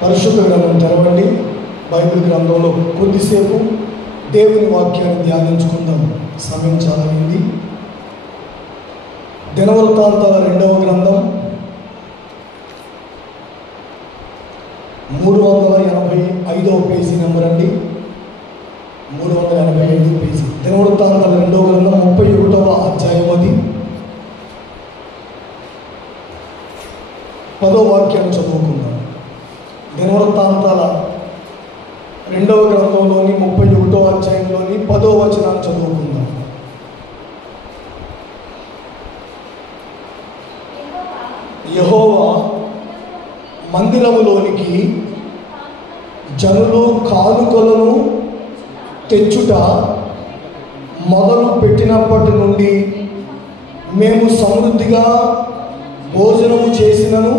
పరిశుద్ధ గ్రంథం తెరవండి. బైబిల్ గ్రంథంలో కొద్దిసేపు దేవుని వాక్యాన్ని ధ్యానించుకుందాం. సమయం చాలా అయింది. దినవృత్తాంతాల 2వ గ్రంథం 385వ పేజీ నెంబర్ అండి. 385 పేజీ. దినవృత్తాంతాల 2వ గ్రంథం 31వ అధ్యాయం. అది 10వ వాక్యాన్ని చదువుకుందాం. దినవృత్తాంతాల 2వ గ్రంథంలోని 31వ అధ్యాయంలోని 10వ వచనాన్ని చదువుకుందాం. యెహోవా మందిరములోనికి జనులు కానుకలను తెచ్చుట మొదలు పెట్టినప్పటి నుండి మేము సమృద్ధిగా భోజనము చేసినను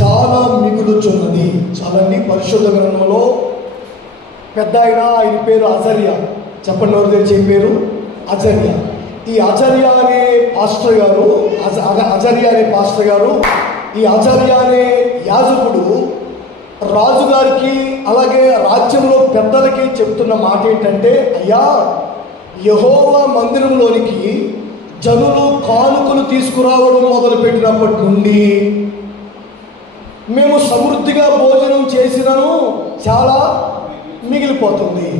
చాలా మిగులుచున్నది. చాలండి. పరిశుద్ధ గ్రంథంలో పెద్ద ఆయన పేరు అజర్యా. చెప్పండి, ఎవరు తెలిసి పేరు? అజర్యా. ఈ అజర్యా అనే పాస్టర్ గారు, ఈ అజర్యా అనే యాజకుడు రాజుగారికి అలాగే రాజ్యంలో పెద్దలకి చెప్తున్న మాట ఏంటంటే, అయ్యా, యెహోవా మందిరంలోనికి జనులు కానుకలు తీసుకురావడం మొదలుపెట్టినప్పటి నుండి మేము సమృద్ధిగా భోజనం చేసినను చాలా మిగిలిపోతుంది.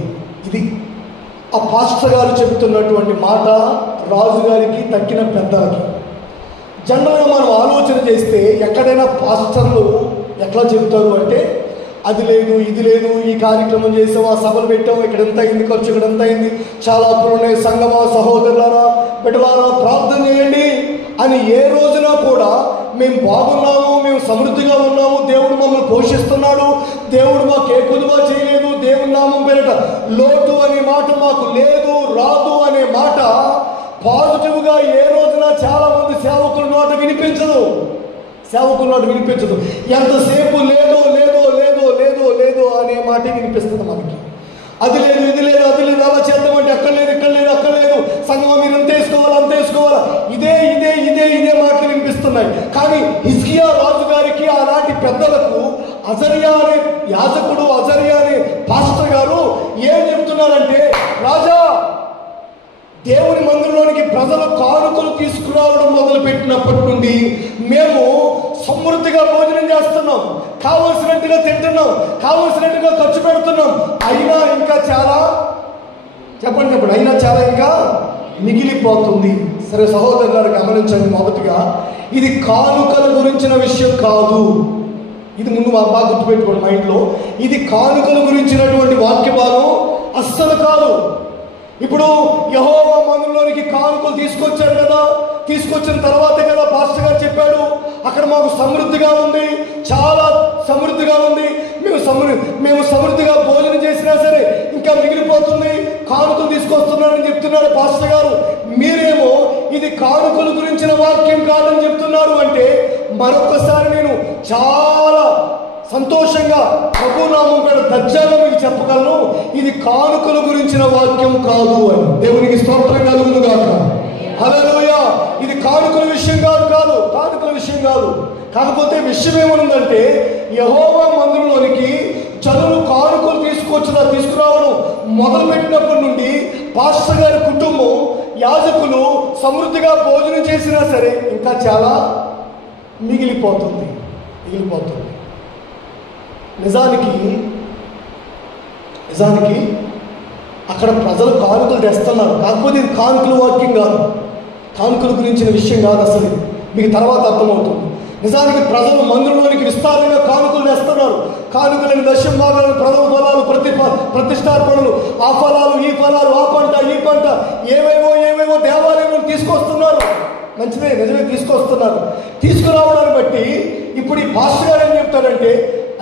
ఇది ఆ పాస్టర్ గారు చెబుతున్నటువంటి మాట రాజుగారికి, తక్కిన పెద్దలకి. జనరల్గా మనం ఆలోచన చేస్తే ఎక్కడైనా పాస్టర్లు ఎట్లా చెబుతారు అంటే, అది లేదు, ఇది లేదు, ఈ కార్యక్రమం చేసాం, ఆ సభలు పెట్టాం, ఇక్కడ ఎంత అయింది ఖర్చు, ఇక్కడ ఎంత అయింది, చాలా అప్పులున్నాయి, సంగమా సహోదరులారా బిడ్డలారా ప్రార్థన చేయండి అని ఏ రోజున కూడా మేము బాగున్నాము, మేము సమృద్ధిగా ఉన్నాము, దేవుడు మమ్మల్ని పోషిస్తున్నాడు, దేవుడు మాకు ఏ కొదువా చేయలేదు, దేవుని నామం పేరిట లోటు అనే మాట మాకు లేదు, రాదు అనే మాట పాజిటివ్గా ఏ రోజున చాలా మంది సేవకుల నోట వినిపించదు. ఎంతసేపు లేదో లేదో లేదో లేదో లేదో అనే మాట వినిపిస్తుంది మనకి. అది లేదు, ఇది లేదు, అది లేదు, అలా చేద్దామంటే అక్కడ లేదు, ఇక్కడ లేదు, అక్కడ లేదు, సంగమం మీరు అంత వేసుకోవాలా, ఇదే మాటలు వినిపిస్తున్నాయి. కానీ హిజ్కియా రాజు గారికి, ఆనాటి పెద్దలకు అజర్యా అనే యాజకుడు, అజర్యా అనే పాస్టర్ గారు ఏం చెప్తున్నారంటే, రాజా, దేవుని మందిరంలోనికి ప్రజలు కానుకలు తీసుకురావడం మొదలుపెట్టినప్పటి నుండి మేము సమృద్ధిగా భోజనం చేస్తున్నాం, కావలసినట్టుగా తింటున్నాం, కావలసినట్టుగా ఖర్చు పెడుతున్నాం, అయినా ఇంకా చాలా ఇంకా మిగిలిపోతుంది. సరే సహోదరు గారు గమనించండి. మొదటిగా ఇది కానుకల గురించిన విషయం కాదు. ఇది ముందు బాగా గుర్తుపెట్టుకోండి మైండ్లో. ఇది కానుకల గురించినటువంటి వాక్య భాగం అస్సలు కాదు. ఇప్పుడు యెహోవా మందిరంలోనికి కానుకలు తీసుకొచ్చారు కదా, తీసుకొచ్చిన తర్వాతే కదా పాస్టర్ గారు చెప్పాడు, అక్కడ మాకు సమృద్ధిగా ఉంది, చాలా సమృద్ధిగా ఉంది, మేము సమృద్ధిగా భోజనం చేసినా సరే ఇంకా మిగిలిపోతుంది, కానుకలు తీసుకొస్తున్నారని చెప్తున్నాడు పాస్టర్ గారు. మీరేమో ఇది కానుకల గురించిన వాక్యం కాదని చెప్తున్నారు అంటే, మరొకసారి నేను చాలా సంతోషంగా ప్రభునామం పేరు దర్జాగా మీకు చెప్పగలను, ఇది కానుకల గురించిన వాక్యం కాదు అని. దేవునికి స్తోత్రం కలుగును గాక. హల్లెలూయా. ఇది కానుకల విషయం కాదు. కాకపోతే విషయం ఏముందంటే, యెహోవా మందిరంలోనికి జనులు కానుకలు తీసుకురావడం మొదలుపెట్టినప్పటి నుండి పాస్టర్ గారి కుటుంబం, యాజకులు సమృద్ధిగా భోజనం చేసినా సరే ఇంకా చాలా మిగిలిపోతుంది. నిజానికి అక్కడ ప్రజలు కానుకలు తెస్తున్నారు. కాకపోతే ఇది కానుకల వాక్యం కాదు, కానుకల గురించిన విషయం కాదు. అసలు మీకు తర్వాత అర్థమవుతుంది. నిజానికి ప్రజలు మందిరంలోనికి విస్తారంగా కానుకలు తెస్తున్నారు. కానుకలని దశమ భాగాలు, ప్రథమ ఫలాలు, ప్రతిష్టార్పణలు, ఆ ఫలాలు, ఈ ఫలాలు, ఆ పంట, ఈ పంట, ఏవేవో దేవాలయంలో తీసుకొస్తున్నారు. మంచిదే, నిజమే, తీసుకొస్తున్నారు. తీసుకురావడాన్ని బట్టి ఇప్పుడు ఈ పాస్టర్ గారు ఏం చెప్తారంటే,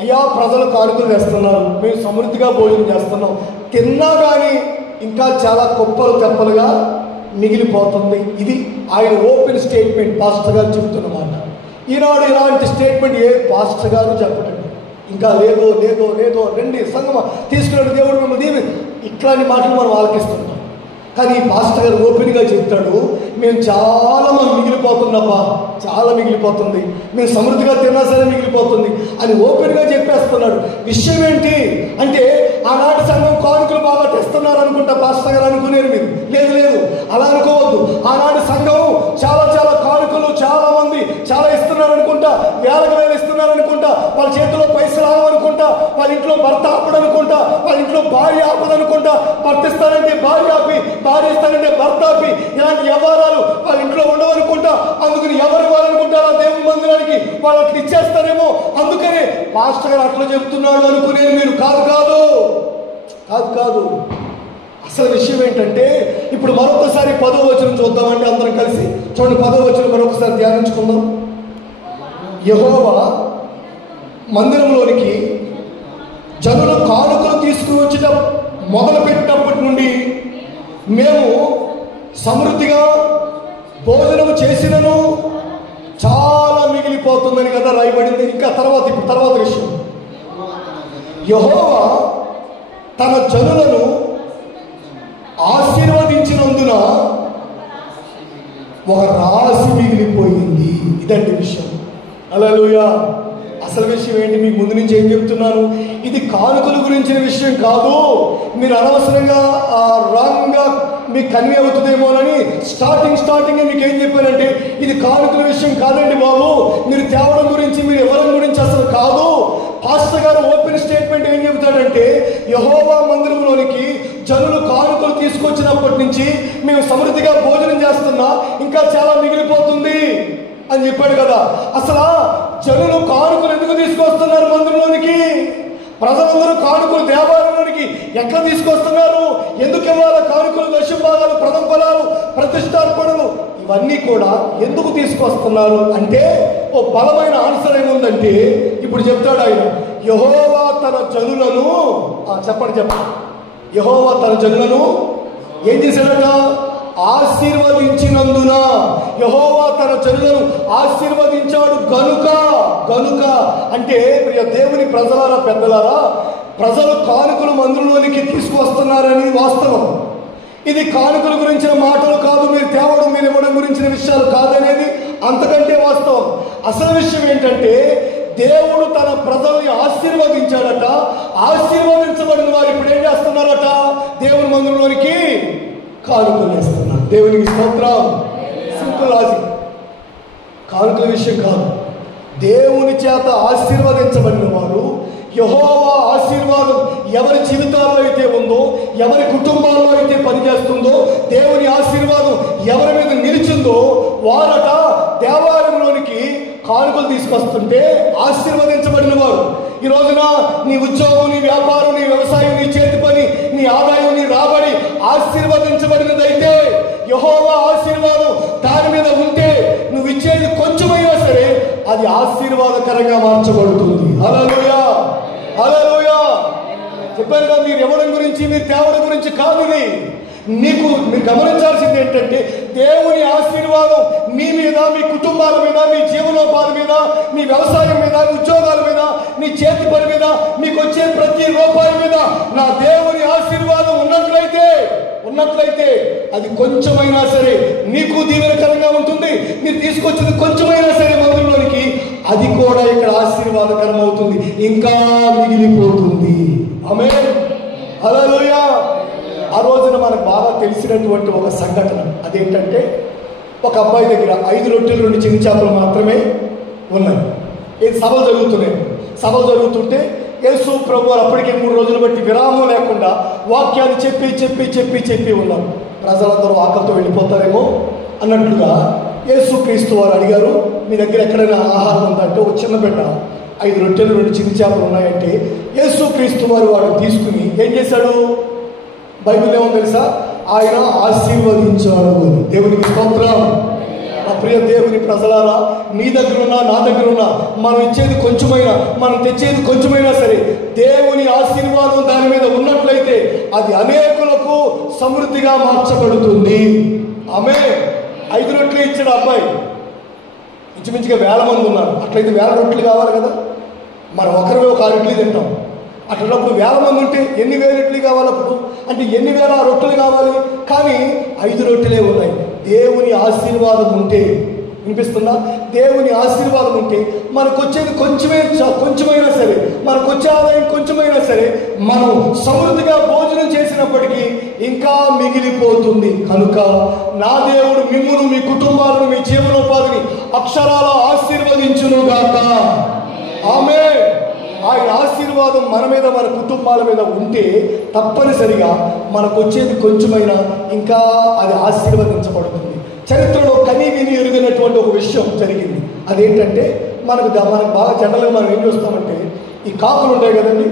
అయ్యా, ప్రజలు కానుకలు తెస్తున్నారు, మేము సమృద్ధిగా భోజనం చేస్తున్నాం, తిన్నా కానీ ఇంకా చాలా తెప్పలుగా మిగిలిపోతుంది. ఇది ఆయన ఓపెన్ స్టేట్మెంట్ పాస్టర్ గారు చెప్తున్నమాట. ఈనాడు ఇలాంటి స్టేట్మెంట్ ఏ పాస్టర్ గారు చెప్పడండి. ఇంకా లేదో రండి సంగమ తీసుకున్న దేవుడు మిమ్మల్ని ఇట్లాంటి మాటలు మనం ఆలకిస్తుంటాం. కానీ ఈ పాస్టర్ గారు ఓపెన్గా చెప్తాడు, మేము చాలా మంది మిగిలిపోతున్నాబ్బా, చాలా మిగిలిపోతుంది, మేము సమృద్ధిగా తిన్నా సరే మిగిలిపోతుంది అని ఓపెన్గా చెప్పేస్తున్నాడు. విషయం ఏంటి అంటే, ఆనాటి సంఘం కానుకలు బాగా తెస్తున్నారు అనుకుంటా పాస్టర్ గారు అనుకునేది మీరు. లేదు లేదు, అలా అనుకోవద్దు. ఆనాటి సంఘం చాలా చాలా కానుకలు చాలా మంది చాలా ఇస్తున్నారు అనుకుంటా, వేలకు వేలు ఇస్తున్నారు అనుకుంటా, వాళ్ళ చేతిలో పైసలు ఆగమనుకుంటా, వాళ్ళ ఇంట్లో భర్త ఆపడనుకుంటా, వాళ్ళ ఇంట్లో భార్య ఆపదనుకుంటా, భర్త ఇస్తానంటే భార్య ఆపి, భార్య ఇస్తానంటే భర్త ఆపి, ఇలాంటి వ్యవహారాలు వాళ్ళ ఇంట్లో ఉండవనుకుంటా. అందుకని ఎవరు ఇవ్వాలనుకుంటారా దేవుని మందిరానికి వాళ్ళు అట్లా ఇచ్చేస్తారేమో, అందుకనే పాస్టర్ గారు అట్లా చెప్తున్నాడు అనుకునేది మీరు. కాదు కాదు కాదు కాదు అసలు విషయం ఏంటంటే, ఇప్పుడు మరొకసారి 10వ వచనం చూద్దామండి అందరం కలిసి. చూడండి 10వ వచనం మరొకసారి ధ్యానించుకుందాం. యెహోవా మందిరంలోనికి జనులు కానుకలు తీసుకుని వచ్చిన మొదలుపెట్టినప్పటి నుండి మేము సమృద్ధిగా భోజనం చేసినను చాలా మిగిలిపోతుందని కదా రాయబడింది. ఇంకా తర్వాత విషయం, యెహోవా తన జనులను ఆశీర్వదించినందున ఒక రాశి మిగిలిపోయింది. ఇదండి విషయం. హల్లెలూయా. అసలు విషయం ఏంటి మీకు ముందు నుంచి ఏం చెప్తున్నాను, ఇది కానుకల గురించిన విషయం కాదు. మీరు అనవసరంగా రాంగ్గా మీకు కన్వే అవుతుందేమోనని స్టార్టింగ్ మీకు ఏం చెప్పానంటే, ఇది కానుకల విషయం కాదండి బాబు, మీరు తేవడం గురించి, మీరు ఎవరి గురించి అసలు కాదు. పాస్టర్ గారు ఓపెన్ స్టేట్మెంట్ ఏం చెబుతాడంటే, యెహోవా మందిరంలోనికి జనులు కానుకలు తీసుకొచ్చినప్పటి నుంచి మేము సమృద్ధిగా భోజనం చేస్తున్నా ఇంకా చాలా మిగిలిపోతుంది అని చెప్పాడు కదా. అసలు జనులు కానుకలు ఎందుకు తీసుకొస్తున్నారు మందిరంలోనికి? ప్రజలందరూ కానుకలు దేవాలయంలోనికి ఎట్లా తీసుకొస్తున్నారు? ఎందుకు ఇవ్వాలి కానుకలు, దశంభాగాలు, ప్రథమ ఫలాలు, ప్రతిష్టార్పణలు, ఇవన్నీ కూడా ఎందుకు తీసుకొస్తున్నారు అంటే ఓ బలమైన ఆన్సర్ ఏముందంటే, ఇప్పుడు చెప్తాడు ఆయన, యెహోవా తన జనులను చెప్పండి యెహోవా తన జనులను ఏం చేశాడట? ఆశీర్వదించినందున. యెహోవా తన జనులను ఆశీర్వదించాడు గనుక అంటే ప్రియ దేవుని ప్రజలారా, పెద్దలారా, ప్రజలు కానుకలు మందిరంలోనికి తీసుకువస్తున్నారని వాస్తవం. ఇది కానుకల గురించిన మాటలు కాదు, మీరు తేవడం మీరు ఇవ్వడం గురించిన విషయాలు కాదనేది అంతకంటే వాస్తవం. అసలు విషయం ఏంటంటే, దేవుడు తన ప్రజల్ని ఆశీర్వదించాడట. ఆశీర్వదించబడిన వారు ఇప్పుడు ఏం చేస్తున్నారట? దేవుని మందిరంలోనికి కానుకలు వేస్తున్నారు. దేవునికి స్తోత్రం. Simple logic. కానుకల విషయం కాదు. దేవుని చేత ఆశీర్వదించబడిన వారు, యెహోవా ఆశీర్వాదం ఎవరి జీవితాల్లో అయితే ఉందో, ఎవరి కుటుంబాల్లో అయితే పనిచేస్తుందో, దేవుని ఆశీర్వాదం ఎవరి మీద నిలిచిందో వారట దేవాలయంలోనికి కానుకలు తీసుకొస్తుంటే ఆశీర్వదించబడిన వారు. ఈ రోజున నీ ఉద్యోగం, నీ వ్యాపారం, నీ వ్యవసాయం, నీ చేతి పని, నీ ఆదాయం, నీ రాబడి ఆశీర్వదించబడినదైతే, యెహోవా ఆశీర్వాదం దాని మీద ఉంటే నువ్వు ఇచ్చేది కొంచెమైనా సరే అది ఆశీర్వాదకరంగా మార్చబడుతుంది. హల్లెలూయా, హల్లెలూయా. చెప్పారు కదా, మీరు ఇవ్వడం గురించి, మీరు తేవడం గురించి కాదు. ఇది మీరు గమనించాల్సింది ఏంటంటే, దేవుని ఆశీర్వాదం మీ మీద, మీ కుటుంబాల మీద, మీ జీవనోపాధి మీద, మీ వ్యవసాయం మీద, మీ ఉద్యోగాల మీద, మీ చేతి పని మీద, మీకు వచ్చే ప్రతి రూపాయి మీద నా దేవుని ఆశీర్వాదం ఉన్నట్లయితే అది కొంచెమైనా సరే నీకు దీవెనకరంగా ఉంటుంది. మీరు తీసుకొచ్చింది కొంచెమైనా సరే మందిరంలోనికి, అది కూడా ఇక్కడ ఆశీర్వాదకరం అవుతుంది, ఇంకా మిగిలిపోతుంది. ఆమేన్, హల్లెలూయా. ఆ రోజున మనకు బాగా తెలిసినటువంటి ఒక సంఘటన అదేంటంటే, ఒక అబ్బాయి దగ్గర 5 రొట్టెలు 2 చిన్న చేపలు మాత్రమే ఉన్నాయి. ఇది సభలు జరుగుతుంటే యేసు ప్రభువు అప్పటికే 3 రోజులు బట్టి విరామం లేకుండా వాక్యాన్ని చెప్పి ఉన్నారు. ప్రజలందరూ ఆకలితో వెళ్ళిపోతారేమో అన్నట్లుగా యేసు క్రీస్తు వారు అడిగారు, మీ దగ్గర ఎక్కడైనా ఆహారం ఉందంటే ఒక చిన్న బిడ్డ 5 రొట్టెలు 2 చిన్న చేపలు ఉన్నాయంటే యేసు క్రీస్తు వాడు తీసుకుని ఏం చేశాడు? బైబిల్ ఏమో తెలుసా? ఆయన ఆశీర్వదించాడు. దేవునికి స్తోత్రం. నా ప్రియ దేవుని ప్రజలారా, నీ దగ్గర ఉన్నా, నా దగ్గర ఉన్నా, మనం ఇచ్చేది కొంచెమైనా, మనం తెచ్చేది కొంచెమైనా సరే దేవుని ఆశీర్వాదం దాని మీద ఉన్నట్లయితే అది అనేకులకు సమృద్ధిగా మార్చబడుతుంది. ఆమె 5 రొట్టెలు ఇచ్చిన అబ్బాయి, ఇంచుమించుగా 1000 మంది ఉన్నారు. అట్లయితే 1000 రొట్టెలు కావాలి కదా. మనం ఒకరివే ఒక 6 ఇడ్లీ తింటాం. అటున్నప్పుడు 1000 మంది ఉంటే ఎన్ని వేల ఇడ్లీ కావాలి అప్పుడు? అంటే ఎన్ని వేల రొట్టెలు కావాలి? కానీ 5 రొట్టెలే ఉన్నాయి. దేవుని ఆశీర్వాదం ఉంటే, వినిపిస్తుందా? దేవుని ఆశీర్వాదం ఉంటే మనకు వచ్చేది కొంచెమైనా సరే, మనకు వచ్చే ఆదాయం కొంచెమైనా సరే, మనం సమృద్ధిగా భోజనం చేసినప్పటికీ ఇంకా మిగిలిపోతుంది. కనుక నా దేవుడు మిమ్మును, మీ కుటుంబాలను, మీ జీవనోపాధిని అక్షరాల ఆశీర్వదించునుగాక. ఆమేన్. ఆయన ఆశీర్వాదం మన మీద, మన కుటుంబాల మీద ఉంటే తప్పనిసరిగా మనకు వచ్చేది కొంచెమైనా ఇంకా అది ఆశీర్వదించబడుతుంది. చరిత్రలో కనీ విని ఎరుగినటువంటి ఒక విషయం జరిగింది. అదేంటంటే మనకు బాగా జనరల్గా మనం ఏం చూస్తామంటే, ఈ కాకులు ఉంటాయి కదండి,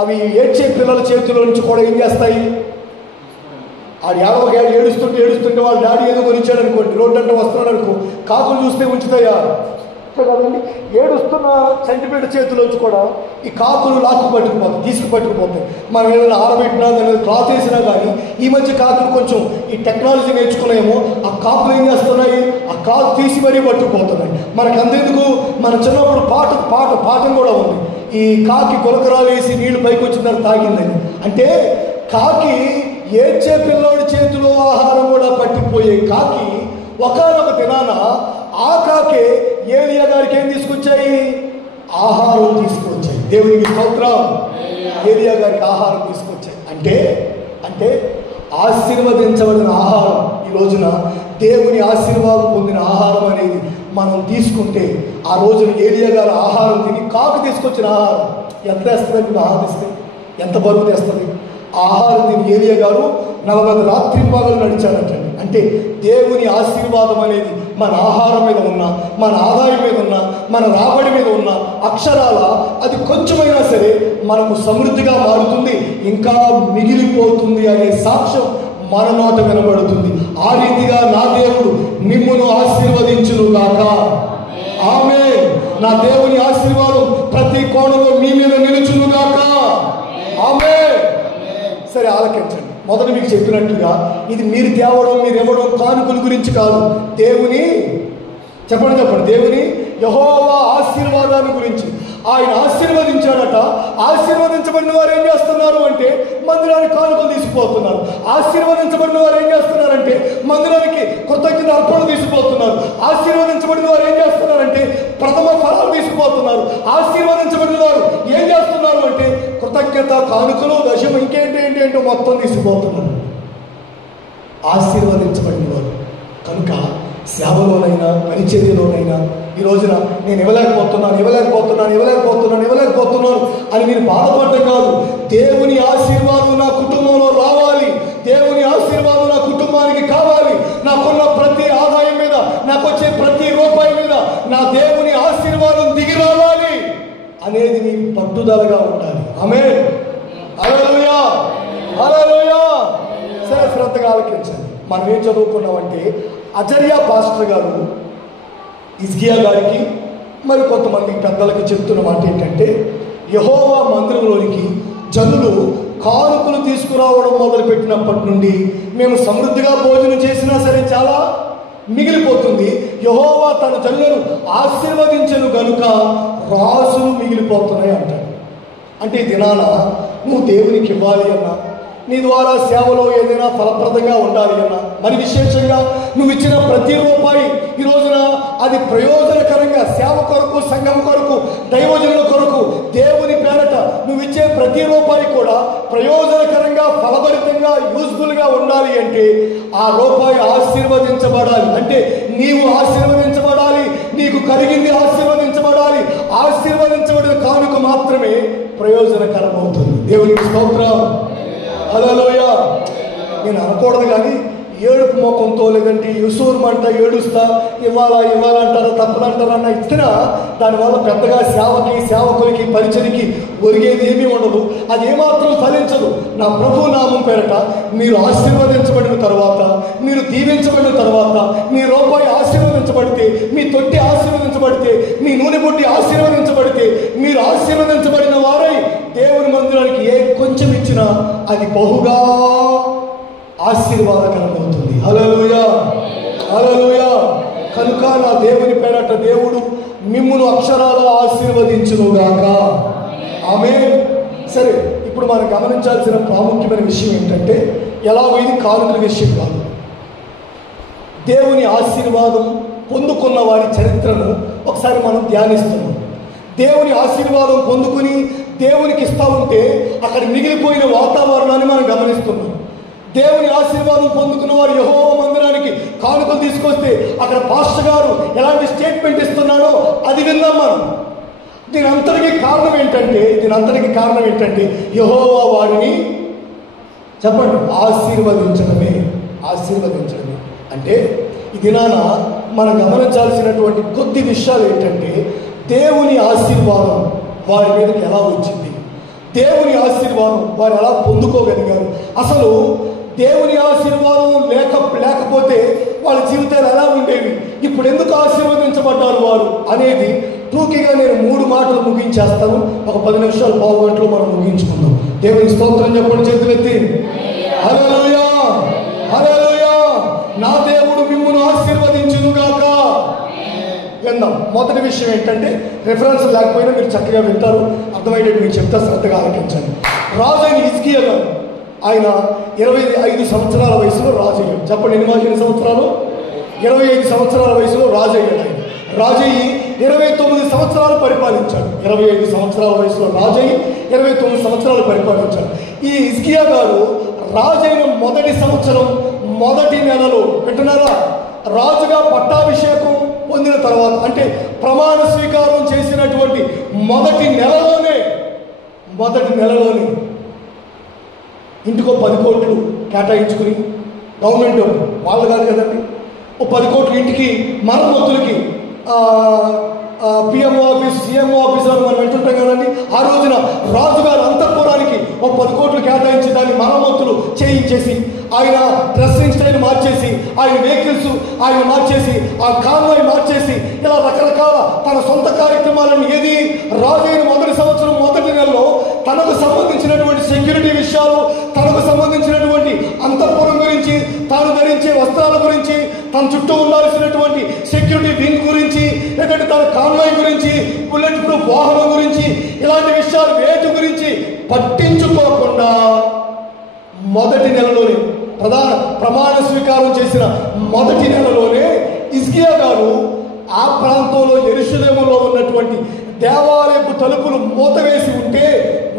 అవి ఏడ్చే పిల్లల చేతిలో నుంచి కూడా ఏం చేస్తాయి? ఆడు ఏడుస్తుంటే వాళ్ళ డాడీ ఏదో కొనిచ్చాడు అనుకోండి, రోడ్డు అంటే వస్తున్నాడు అనుకో, కాకులు చూస్తే ఉంచుతాయా? కదండి. ఏడుస్తున్న సెంటిమీట చేతిలోంచి కూడా ఈ కాకులు తీసుకుపట్టుకుపోతాయి. మనం ఏదైనా ఆరబెట్టినా, దాని క్లాత్ వేసినా కానీ ఈ మధ్య కాకులు కొంచెం ఈ టెక్నాలజీ నేర్చుకున్నాయేమో, ఆ కాకులు ఏం చేస్తున్నాయి? ఆ క్లాత్ తీసి మరీ పట్టుకుపోతున్నాయి. మనకు అంతెందుకు, మన చిన్నప్పుడు పాఠం కూడా ఉంది. ఈ కాకి గులకరాలు వేసి నీళ్లు పైకి వచ్చిందని తాగిందని. అంటే కాకి ఏడ్చే పిల్లోడి చేతిలో ఆహారం కూడా పట్టిపోయే కాకి ఒకానొక దినాన ఆ కాకే ఏలియా గారికి ఏం తీసుకొచ్చాయి? ఆహారం తీసుకొచ్చాయి. దేవునికి స్తోత్రం. ఏలియా గారికి ఆహారం తీసుకొచ్చాయి. అంటే ఆశీర్వదించబడిన ఆహారం, ఈ రోజున దేవుని ఆశీర్వాదం పొందిన ఆహారం అనేది మనం తీసుకుంటే, ఆ రోజున ఏలియా గారు ఆహారం తిని కాకు తీసుకొచ్చిన ఆహారం ఎంత వేస్తుంది? ఆహారం ఇస్తే ఎంత బరువు తెస్తుంది? ఆహారం తిని ఏలియా గారు 40 రాత్రింపగలు నడిచాడంటండి. అంటే దేవుని ఆశీర్వాదం అనేది మన ఆహారం మీద ఉన్న, మన ఆదాయం మీద ఉన్న, మన రాబడి మీద ఉన్న అక్షరాల అది కొంచెమైనా సరే మనకు సమృద్ధిగా మారుతుంది, ఇంకా మిగిలిపోతుంది అనే సాక్ష్యం మన నోట వినబడుతుంది. ఆ రీతిగా నా దేవుడు మిమ్మును ఆశీర్వదించునుగాక. ఆమేన్. నా దేవుని ఆశీర్వాదం ప్రతి కోణంలో మీ మీద నిలుచునుగాక. ఆమేన్. సరే, ఆలకించండి. మొదట మీకు చెప్పినట్లుగా ఇది మీరు తేవడం, మీరు ఇవ్వడం కానుకల గురించి కాదు. దేవుని యెహోవా ఆశీర్వాదాన్ని గురించి. ఆయన ఆశీర్వదించాడట. ఆశీర్వదించబడిన వారు ఏం చేస్తున్నారు అంటే మందిరానికి కానుకలు తీసుకుపోతున్నారు. ఆశీర్వదించబడిన వారు ఏం చేస్తున్నారంటే మందిరానికి కృతజ్ఞత అర్పణ తీసుకుపోతున్నారు. ఆశీర్వదించబడిన వారు ఏం చేస్తున్నారంటే ప్రథమ ఫలాలు తీసుకుపోతున్నారు. ఆశీర్వదించబడిన వారు ఏం చేస్తున్నారు అంటే కృతజ్ఞత కానుకలు, దశమ, ఇంకేంటో మొత్తం తీసుకుపోతున్నారు. ఆశీర్వదించబడిన వారు కనుక సేవలోనైనా పరిచర్యలోనైనా ఈ రోజున నేను ఇవ్వలేకపోతున్నాను అని నేను బాధపడటం కాదు. దేవుని ఆశీర్వాదం నా కుటుంబంలో రావాలి, దేవుని ఆశీర్వాదం నా కుటుంబానికి కావాలి. నాకున్న ప్రతి ఆదాయం మీద, నాకు వచ్చే ప్రతి రూపాయి మీద నా దేవుని ఆశీర్వాదం దిగి రావాలి అనేది నీ పట్టుదలగా ఉండాలి. ఆమేన్. హల్లెలూయా, హల్లెలూయా. సరే, శ్రద్ధగా ఆలకించండి. మనం ఏం చదువుకున్నామంటే అజర్యా పాస్టర్ గారు హిజ్కియా గారికి మరి కొంతమంది పెద్దలకి చెప్తున్న మాట ఏంటంటే, యెహోవా మందిరంలోనికి జనులు కానుకలు తీసుకురావడం మొదలుపెట్టినప్పటి నుండి మేము సమృద్ధిగా భోజనం చేసినా సరే చాలా మిగిలిపోతుంది. యెహోవా తన జనులను ఆశీర్వదించను గనుక రాసులు మిగిలిపోతున్నాయి అంటాడు. అంటే ఈ దినాన నువ్వు దేవునికి ఇవ్వాలి అన్నా, నీ ద్వారా సేవలో ఏదైనా ఫలప్రదంగా ఉండాలి అన్నా, మరి విశేషంగా నువ్వు ఇచ్చిన ప్రతి రూపాయి ఈ రోజున అది ప్రయోజనకరంగా సేవ కొరకు, సంఘం కొరకు, దైవజనుల కొరకు, దేవుని పేరట నువ్వు ఇచ్చే ప్రతి రూపాయి కూడా ప్రయోజనకరంగా, ఫలభరితంగా, యూజ్ఫుల్గా ఉండాలి అంటే ఆ రూపాయి ఆశీర్వదించబడాలి. అంటే నీవు ఆశీర్వదించబడాలి, నీకు కలిగింది ఆశీర్వదించబడాలి. ఆశీర్వదించబడిన కానుక మాత్రమే ప్రయోజనకరమవుతుంది. దేవునికి స్తోత్రం. హల్లెలూయా. నేను అనకూడదు కానీ ఏడుపు ముఖంతో లేదంటే యుసూరుమంట ఏడుస్తా ఇవ్వాలంటారా తప్పదంటారన్న ఇచ్చినా దానివల్ల పెద్దగా సేవకులకి పరిచయకి ఒరిగేది ఏమీ ఉండదు. అది ఏమాత్రం ఫలించదు. నా ప్రభు నామం పేరట మీరు ఆశీర్వదించబడిన తర్వాత, మీరు దీవించబడిన తర్వాత, మీ రూపాయి ఆశీర్వదించబడితే, మీ తొట్టి ఆశీర్వదించబడితే, మీ నూనె బుడ్డి ఆశీర్వదించబడితే, మీరు ఆశీర్వదించబడిన వారై దేవుని మందిరానికి ఏ కొంచెం ఇచ్చినా అది బహుగా ఆశీర్వాదకరమవుతుంది. హల్లెలూయా, హల్లెలూయా. కనుక నా దేవుని పేరట దేవుడు మిమ్మును అక్షరాల ఆశీర్వదించునుగాక. ఆమేన్. సరే, ఇప్పుడు మనం గమనించాల్సిన ప్రాముఖ్యమైన విషయం ఏంటంటే, ఎలాగో ఇది కానుకల విషయం కాదు. దేవుని ఆశీర్వాదం పొందుకున్న వారి చరిత్రను ఒకసారి మనం ధ్యానిస్తున్నాం. దేవుని ఆశీర్వాదం పొందుకుని దేవునికి ఇస్తా ఉంటే అక్కడ మిగిలిపోయిన వాతావరణాన్ని మనం గమనిస్తున్నాం. దేవుని ఆశీర్వాదం పొందుకున్న వారు యెహోవా మందిరానికి కానుకలు తీసుకొస్తే అక్కడ పాస్టర్ గారు ఎలాంటి స్టేట్మెంట్ ఇస్తున్నాడో అది విన్నాం మనం. దీని అంతటికి కారణం ఏంటంటే యెహోవా వారిని చెప్పండి ఆశీర్వదించడమే. అంటే ఈ దినాన మనం గమనించాల్సినటువంటి కొద్ది విషయాలు ఏంటంటే, దేవుని ఆశీర్వాదం వారి మీదకి ఎలా వచ్చింది, దేవుని ఆశీర్వాదం వారు ఎలా పొందుకోగలిగారు, అసలు దేవుని ఆశీర్వాదం లేకపోతే వాళ్ళ జీవితాలు ఎలా ఉండేవి, ఇప్పుడు ఎందుకు ఆశీర్వదించబడ్డారు వారు అనేది టూకీగా నేను 3 మాటలు ముగించేస్తాను. ఒక 10 నిమిషాలు, పావు గంటలు మనం ముగించుకుందాం. దేవుని స్తోత్రం చెప్పండి, చేతులెత్తి. హల్లెలూయా, హల్లెలూయా. నా దేవుడు మిమ్మును ఆశీర్వదించునుగాక. విందాం. మొదటి విషయం ఏంటంటే, రెఫరెన్స్ లేకపోయినా మీరు చక్కగా వింటారు, అర్థమయ్యేటట్టు మీకు చెప్తా, శ్రద్ధగా ఆలకించండి. రాజు అయిన హిజ్కియా గారు, ఆయన 25 సంవత్సరాల వయసులో రాజు అయ్యాడు. చెప్పండి, ఎన్ని సంవత్సరాలు? 25 సంవత్సరాల వయసులో రాజు అయ్యాడు. ఆయన రాజయ్యి 29 సంవత్సరాలు పరిపాలించాడు. 25 సంవత్సరాల వయసులో రాజయ్యి 29 సంవత్సరాలు పరిపాలించాడు. ఈ హిజ్కియా గారు రాజైన మొదటి సంవత్సరం మొదటి నెలలో, వింటున్నారా, రాజుగా పట్టాభిషేకం పొందిన తర్వాత, అంటే ప్రమాణ స్వీకారం చేసినటువంటి మొదటి నెలలోనే ఇంటికో 10 కోట్లు కేటాయించుకుని, గవర్నమెంట్ వాళ్ళు కాదు కదండి, ఓ 10 కోట్లు ఇంటికి మరమ్మతులకి, పిఎంఓ ఆఫీస్, సిఎంఓ ఆఫీస్ అని మనం వింటుంటాం కదండి. ఆ రోజున రాజుగారి అంతఃపురానికి ఒక 10 కోట్లు కేటాయించి దాన్ని మరమ్మతులు చేయించేసి, ఆయన డ్రెస్సింగ్ స్టైల్ మార్చేసి, ఆయన వెహికల్స్ ఆయన మార్చేసి, ఆ కాన్వాయ్ మార్చేసి, ఇలా రకరకాల తన సొంత కార్యక్రమాలను ఏది రాజైన మొదటి సంవత్సరం మొదటి నెలలో తనకు సంబంధించినటువంటి సెక్యూరిటీ విషయాలు, తనకు సంబంధించినటువంటి అంతఃపురం గురించి, తాను ధరించే వస్త్రాల గురించి, తన చుట్టూ ఉండాల్సినటువంటి సెక్యూరిటీ వింగ్ గురించి, లేదంటే తన కాన్వాయ్ గురించి, బుల్లెట్ ప్రూఫ్ వాహనం గురించి, ఇలాంటి విషయాలు వేటి గురించి పట్టించుకోకుండా మొదటి నెలలోనే, ప్రమాణ స్వీకారం చేసిన మొదటి నెలలోనే హిజ్కియా గారు ఆ ప్రాంతంలో యెరూషలేములో ఉన్నటువంటి దేవాలయపు తలుపులు మూతవేసి ఉంటే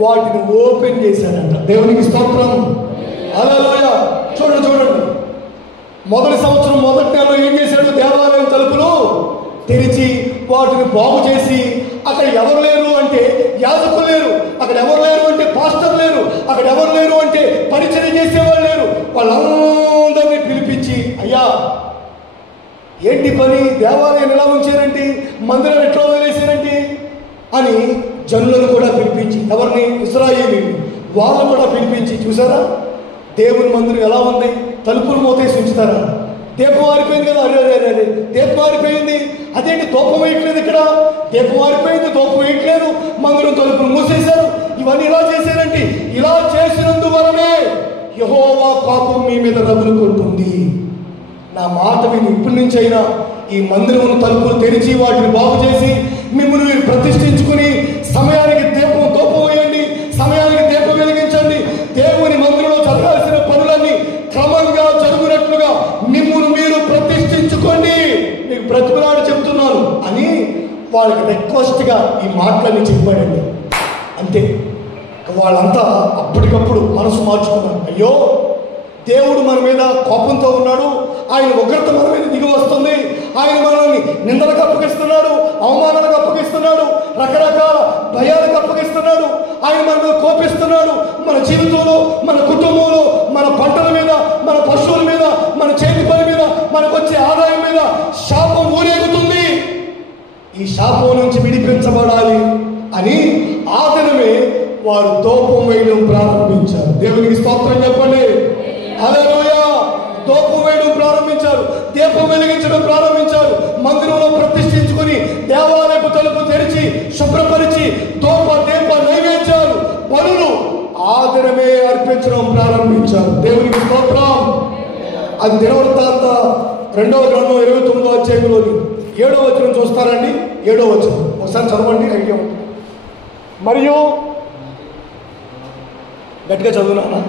వాటిని ఓపెన్ చేశాడంట. దేవునికి స్తోత్రం, హల్లెలూయా. చూడండి, మొదటి సంవత్సరం మొదటి నెలలో ఏం చేశాడు? దేవాలయం తలుపులు తెరిచి వాటిని బాగు చేసి, అక్కడ ఎవరు లేరు అంటే యాజకులు లేరు, అక్కడ ఎవరు లేరు అంటే పాస్టర్ లేరు, అక్కడ ఎవరు లేరు అంటే పరిచయం చేసేవాళ్ళు లేరు, వాళ్ళందరినీ పిలిపించి, అయ్యా ఏంటి పని, దేవాలయం ఎలా ఉంచారంటే, మందిరం ఎట్లా వదిలేసారంటే అని జనులను కూడా పిలిపించి, ఎవరిని? ఇశ్రాయేలీయులు, వాళ్ళు కూడా పిలిపించి, చూసారా దేవుని మందిరం ఎలా ఉంది, తలుపులు మూతేసి ఉంచుతారా, దీపం ఆరిపోయింది కదా, అరే దీపం ఆరిపోయింది, అదేంటి దూపం వేయట్లేదు, ఇక్కడ దీపం ఆరిపోయింది, దూపం వేయట్లేదు, మందిరం తలుపులు మూసేశారు, ఇవన్నీ ఇలా చేశారంటే, ఇలా చేసినందువలనే యెహోవా కోపం మీ మీద రగులుకుంటుంది. నా మాట విని ఇప్పటి నుంచి అయినా ఈ మందిరమును తలుపులు తెరిచి వాటిని బాగు చేసి మిమ్మల్ని మీరు ప్రతిష్ఠించుకుని సమయానికి దూపం వేయండి, సమయానికి దీపం వెలిగించండి, దేవుని మందిరంలో జరగాల్సిన పనులన్నీ క్రమంగా జరుగునట్లుగా మిమ్మల్ని మీరు ప్రతిష్ఠించుకోండి, మీకు బ్రతుకులాడు చెప్తున్నాను అని వాళ్ళకి రిక్వెస్ట్గా ఈ మాటలన్నీ చెప్పాడండి. అంతే, వాళ్ళంతా అప్పటికప్పుడు మనసు మార్చుకున్నారు. అయ్యో, దేవుడు మన మీద కోపంతో ఉన్నాడు, ఆయన ఉగ్రత మన మీద దిగి వస్తుంది, ఆయన మనల్ని నిందలకు అప్పగిస్తున్నాడు, అవమానాలకు అప్పగిస్తున్నాడు, రకరకాల భయాలకు అప్పగిస్తున్నాడు, ఆయన మన మీద కోపిస్తున్నాడు. మన జీవితంలో, మన కుటుంబంలో, మన పంటల మీద, మన పశువుల మీద, మన చేతి పని మీద, మనకు వచ్చే ఆదాయం మీద శాపం ఊరేగుతుంది. ఈ శాపం నుంచి విడిపించబడాలి అని ఆ దినమే వారు ధూపం వేయడం ప్రారంభించారు. దేవునికి స్తోత్రం చెప్పండి, హల్లెలూయా. ధూపం వేయడం ప్రారంభించారు, దీపం వెలిగించడం ప్రారంభించారు, మందిరంలో ప్రతిష్ఠించుకుని దేవాలయపు తలుపు తెరిచి శుభ్రపరిచి దీప నైవేద్యాలు పనులు ఆ దినమే అర్పించడం ప్రారంభించారు. దేవునికి స్తోత్రం. అది దినవృత్తాంత 2వ గ్రంథం 29వ అధ్యాయంలోని 7వ వచనం చూస్తారండి. 7వ వచనం ఒకసారి చదవండి, ఐడియా ఉంటుంది. మరియు గట్టిగా చదువునా,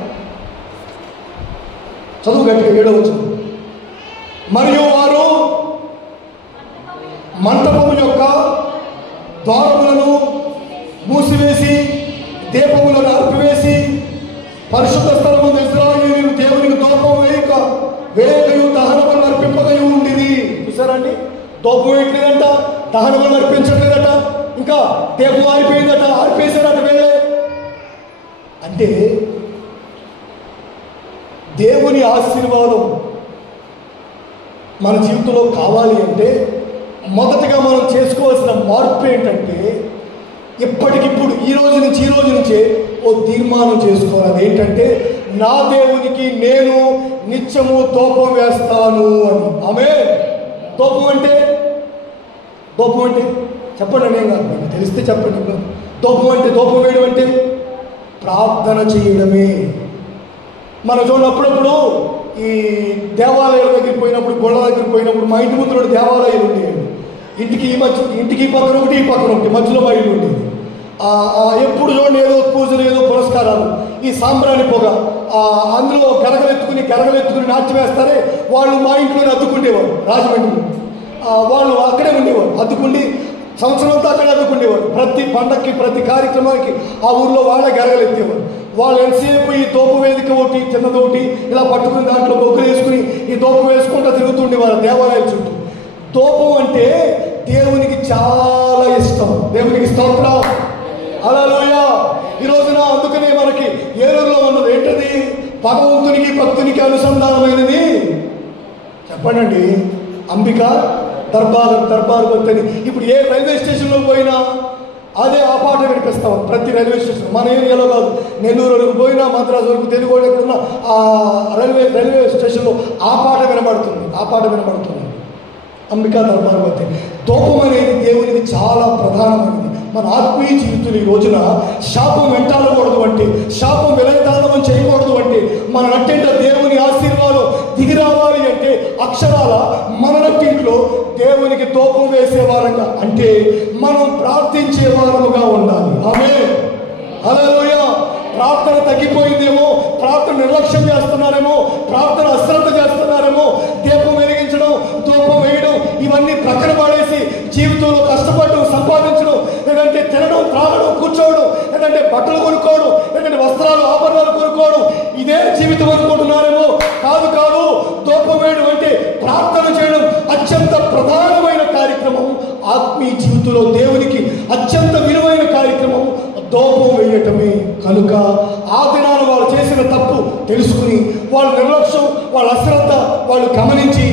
చదువు గట్టిగా, 7వ వచనం. మరియు వారు మంటపము యొక్క ద్వారములను మూసివేసి దీపములను అర్పివేసి పరిశుద్ధ స్థలము ఇశ్రాయేలీయులు దేవునికి దూపం వేయకయు దహనబలులు అర్పింపకయు ఉండిరి. చూసారండి, దూపం వేయట్లేదంట, దహనబలులు అర్పించట్లేదట, ఇంకా దీపం ఆరిపోయిందట, ఆరిపేశారట వెళ్ళే. అంటే దేవుని ఆశీర్వాదం మన జీవితంలో కావాలి అంటే మొదటగా మనం చేసుకోవాల్సిన మార్పు ఏంటంటే, ఇప్పటికిప్పుడు ఈ రోజు నుంచే ఓ తీర్మానం చేసుకోవాలి. అదేంటంటే, నా దేవునికి నేను నిత్యము ధూపం వేస్తాను అని. ఆమేన్. ధూపం అంటే చెప్పండి, నేను కాదు, మీకు తెలిస్తే చెప్పండి. ధూపం వేయడం అంటే ప్రార్థన చేయడమే. మనం చూడండి, అప్పుడప్పుడు ఈ దేవాలయాల దగ్గరికి పోయినప్పుడు, గొడవ దగ్గరికి పోయినప్పుడు, మా ఇంటి ముందు దేవాలయాలు ఉండేవి. ఇంటికి పక్కన ఒకటి, ఈ పక్కన ఒకటి, మధ్యలో మా ఇల్లు ఉండేది. ఎప్పుడు చూడండి ఏదో పూజలు, ఏదో పురస్కారాలు, ఈ సాంబ్రాణి పొగ, అందులో గరగలెత్తుకుని నాట్యం వేస్తారే, వాళ్ళు మా ఇంట్లోనే అద్దుకుండేవారు. రాజమండ్రి వాళ్ళు అక్కడే ఉండేవారు, అద్దుకుండి సంవత్సరం అంతా అక్కడే అద్దుకుండేవారు. ప్రతి పండక్కి, ప్రతి కార్యక్రమానికి ఆ ఊర్లో వాళ్ళే గరగలెత్తేవారు. వాళ్ళు ఎంతసేపు ఈ దూప వేదిక ఒకటి, చిన్నదొకటి ఇలా పట్టుకుని దాంట్లో బొగ్గులు వేసుకుని ఈ దూపం వేసుకుంటూ తిరుగుతుండేవారు దేవాలయాల చుట్టూ. ధూపం అంటే దేవునికి చాలా ఇష్టం. దేవునికి స్తోత్రం, హల్లెలూయా. ఈ రోజున అందుకనే మనకి ఏలూరులో ఉన్నది ఏంటది? భగవంతునికి భక్తునికి అనుసంధానమైనది. చెప్పండి, అంబిక దర్బార్ భక్తుని. ఇప్పుడు ఏ రైల్వే స్టేషన్లో పోయినా అదే ఆ పాట వినిపిస్తాం. ప్రతి రైల్వే స్టేషన్, మన ఏరియాలో కాదు, నెల్లూరు వరకు పోయినా, మద్రాసు వరకు, తెలుగు ఎక్కడున్నా ఆ రైల్వే స్టేషన్లో ఆ పాట వినబడుతుంది. అంబికా దర్బార్ భక్తి. ధూపం అనేది దేవునికి చాలా ప్రధానమైనది. మన ఆత్మీయ జీవితంలో ఈ రోజున శాపం వెంటాడకూడదు అంటే, శాపం విలయతాండవం చేయకూడదు అంటే, మన నట్టింట దేవుని ఆశీర్వాదం దిగి రావాలి అంటే, అక్షరాల మన నట్టింట్లో దేవునికి ధూపం వేసే వారంగా, అంటే మనం ప్రార్థించే వారముగా ఉండాలి. ఆమేన్, హల్లెలూయా. ప్రార్థన తగ్గిపోయిందేమో, ప్రార్థన నిర్లక్ష్యం చేస్తున్నారేమో, ప్రార్థన అశ్రద్ధ చేస్తున్నారేమో, దీపం వెలిగించడం, ధూపం వేయడం ఇవన్నీ ప్రక్కన పడేసి జీవితంలో కష్టపడడం, సంపాదించడం, లేదంటే తినడం, త్రాగడం, కూర్చోవడం, లేదంటే బట్టలు కొనుక్కోవడం, లేదంటే వస్త్రాలు, ఆభరణాలు కొనుక్కోవడం, ఇదే జీవితం అనుకుంటున్నారేమో. కాదు, ధూపం వేయడం అంటే ప్రార్థన చేయడం అత్యంత ప్రధానమైన కార్యక్రమం. ఆత్మీయ జీవితంలో దేవునికి అత్యంత విలువైన కార్యక్రమం ధూపం వేయటమే. కనుక ఆ దినాన వాళ్ళు చేసిన తప్పు తెలుసుకుని, వాళ్ళ నిర్లక్ష్యం, వాళ్ళ అశ్రద్ధ వాళ్ళు గమనించి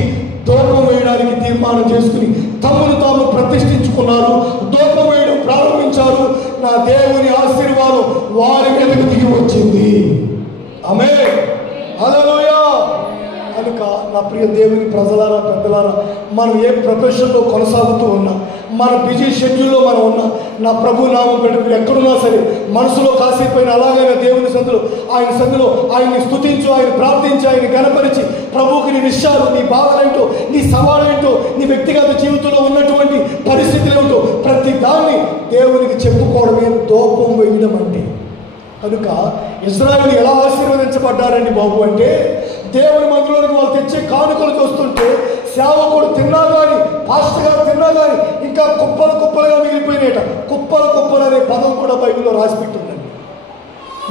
ధూపం వేయడానికి తీర్మానం చేసుకుని తమను తాము ప్రతిష్ఠించుకున్నారు. ధూపం వేయడం ప్రారంభించారు. నా దేవుని ఆశీర్వాదం వారి మీదకు దిగి వచ్చింది. ఆమేన్, హల్లెలూయా. కనుక నా ప్రియ దేవుని ప్రజలారా, పెద్దలారా, మనం ఏ ప్రొఫెషన్లో కొనసాగుతూ ఉన్నా, మన బిజీ షెడ్యూల్లో మనం ఉన్నా, నా ప్రభు నామం పెట్టుకుని ఎక్కడున్నా సరే మనసులో కాసేపైన అలాగైనా దేవుని సందులో, ఆయన సందులో ఆయన్ని స్తుతించు, ఆయన ప్రార్థించి, ఆయన గణపరిచి, ప్రభువుకి నీ విషయాలు, నీ బాధలేంటో, నీ సవాలేంటో, నీ వ్యక్తిగత జీవితంలో ఉన్నటువంటి పరిస్థితులు ఏమిటో ప్రతి దాన్ని దేవునికి చెప్పుకోవడమే ధూపం వేయడం అంటే. కనుక ఇశ్రాయేలు ఎలా ఆశీర్వదించబడ్డారండి బాబు అంటే, దేవుని మందిరంలోకి వాళ్ళు తెచ్చే కానుకలు చూస్తుంటే సేవకుడు తిన్నా కానీ, పాస్టర్ గారు తిన్నా కానీ ఇంకా కుప్పలుగా మిగిలిపోయినాయట. కుప్పలు అనే పదం కూడా బైబిల్లో రాసి పెట్టిందండి.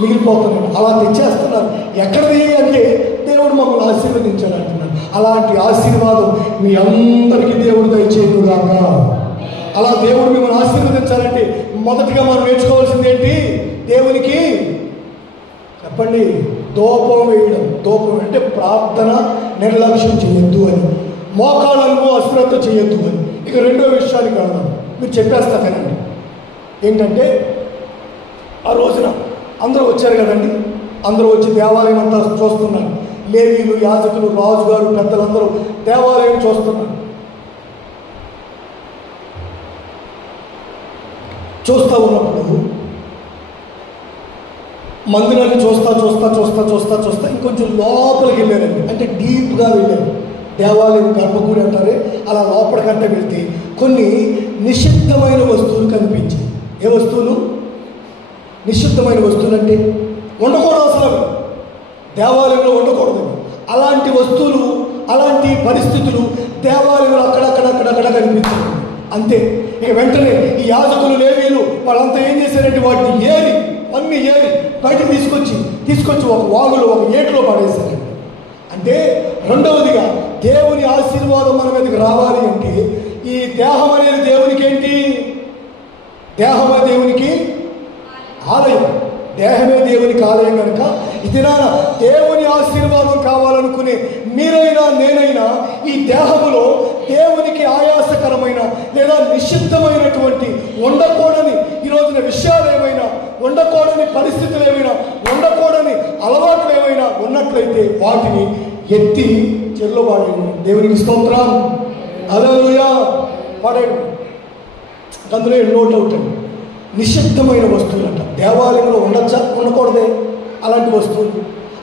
మిగిలిపోతున్నాడు, అలా తెచ్చేస్తున్నారు. ఎక్కడిది అంటే దేవుడు మమ్మల్ని ఆశీర్వదించాడు అంటున్నాడు. అలాంటి ఆశీర్వాదం మీ అందరికీ దేవుడు దయచేయనుగాక. అలా దేవుడు మిమ్మల్ని ఆశీర్వదించాలంటే మొదటిగా మనం నేర్చుకోవాల్సింది ఏంటి? దేవునికి చెప్పండి, ధూపం వేయడం. ధూపం అంటే ప్రార్థన నిర్లక్ష్యం చేయొద్దు అని, మోకాళ్ళను అశ్రద్ధ చేయొద్దు అని. ఇక రెండో విషయానికి వెళ్దాం. మీరు చెప్పేస్తా కదండి. ఏంటంటే ఆ రోజున అందరూ వచ్చారు కదండి, అందరూ వచ్చి దేవాలయం అంతా చూస్తున్నారు. లేవీలు, యాజకులు, రాజుగారు, పెద్దలందరూ దేవాలయం చూస్తున్నారు. చూస్తూ ఉన్నప్పుడు మందిరాన్ని చూస్తా ఇంకొంచెం లోపలికి వెళ్ళారండి. అంటే డీప్గా వెళ్ళారు. దేవాలయం గర్భగుడి అంటారే, అలా లోపలికంటే వెళ్తే కొన్ని నిషిద్ధమైన వస్తువులు కనిపించాయి. ఏ వస్తువులు? నిషిద్ధమైన వస్తువులు అంటే ఉండకూడదు, అసలు దేవాలయంలో ఉండకూడదు. అలాంటి వస్తువులు, అలాంటి పరిస్థితులు దేవాలయంలో అక్కడక్కడ కనిపించాయి. అంతే. ఇక వెంటనే ఈ యాజకులు, లేవీయులు వాళ్ళంతా ఏం చేశారంటే వాటిని అన్ని ఏరి బయటకు తీసుకొచ్చి ఒక వాగులో, ఒక ఏట్లో పడేశారు. అంటే రెండవదిగా దేవుని ఆశీర్వాదం మన మీదకి రావాలి అంటే ఈ దేహం అనేది దేవునికి ఏంటి? దేహమే దేవునికి ఆలయం. దేహమే దేవునికి ఆలయం కనుక ఇదినా దేవుని ఆశీర్వాదం కావాలనుకునే మీరైనా నేనైనా ఈ దేహములో దేవునికి ఆయాసకరమైన లేదా నిషిద్ధమైనటువంటి ఉండకూడని ఈ రోజున విషయాలు ఏమైనా, ఉండకూడని పరిస్థితులు ఏమైనా, ఉండకూడని అలవాట్లు ఏమైనా ఉన్నట్లయితే వాటిని ఎత్తి చెల్లో వాడేయండి. దేవునికి స్తోత్రం. హల్లెలూయా. వాడేయండి. అందులో ఎన్నో డౌట్ అండి. నిషిద్ధమైన వస్తువులు అంట దేవాలయంలో ఉండొచ్చా, ఉండకూడదే? అలాంటి వస్తువులు